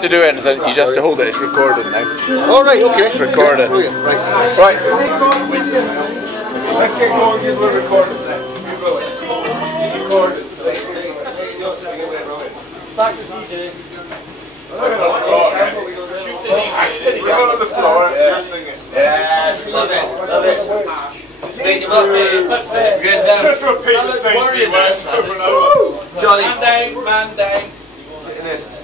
To do anything, you just have to hold it. It's recorded now. Oh right, okay. It's recorded. Right. Right. Let's get going. Get a little recorded. Recorded. Sack the DJ. Shoot the DJ. We're on the floor. You're singing. Yes, love it. Love it. Just make him up, man. Get down. Just repeat the same three words over and over. Johnny. Man down. Sitting in.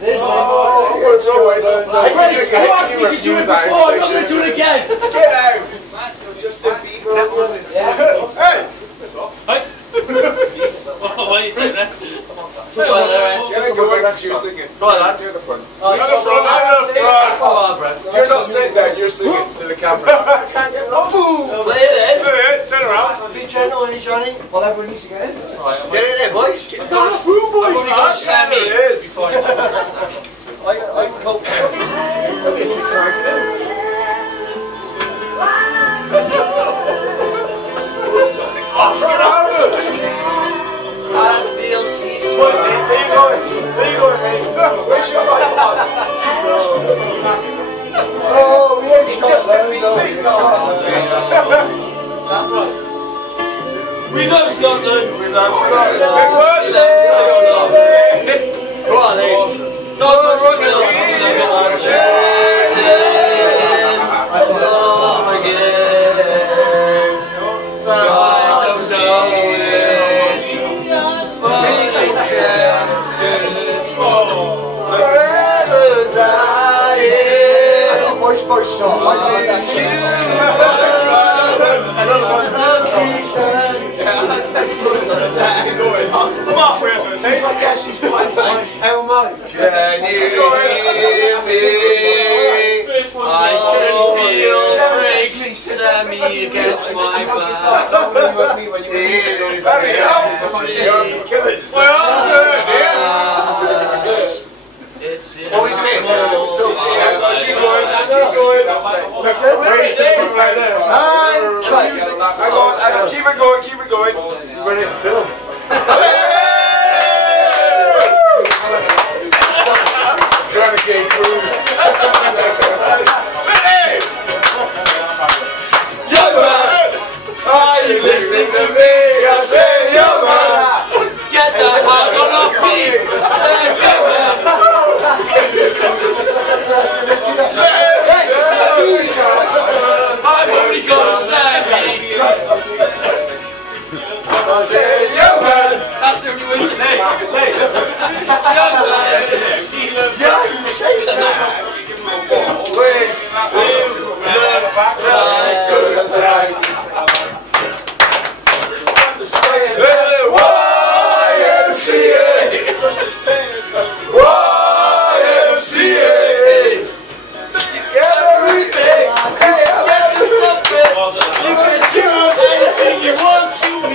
This You asked me to do it before, I'm not going to do it again. Get out. Justin Bieber. Hey. What are you doing there? Get it going. You're singing. Go on, lads. You're not sitting there. You're singing to the camera. can't get wrong. Play it in. Turn around. Be gentle, Johnny. Well, everyone needs to get in. Get it in, boys. I've only got Sammy. There it is. Before you Sammy. I cope. I feel seasick. There you go, mate. Where's your right part? Oh, we ain't Just a beat, mate. We love Scotland. We love Scotland. Go on, then. Not as much as we love song. I like that I'm off for it. she's fine, thanks. How am I? Can you hear me? I can feel breaks, Sammy against my back. It's in What we saying? Still saying. Keep going. Wait, right there. And cut. Keep it going. Keep it going. We're ready to film. Renegade Cruise. Young man, are you listening to me? I say, young man, get the hard on off me. Young man. I've already got a Sammy. I say, young man. That's the only way to name. Young man, he loves Please. Good time. you can do anything you want to.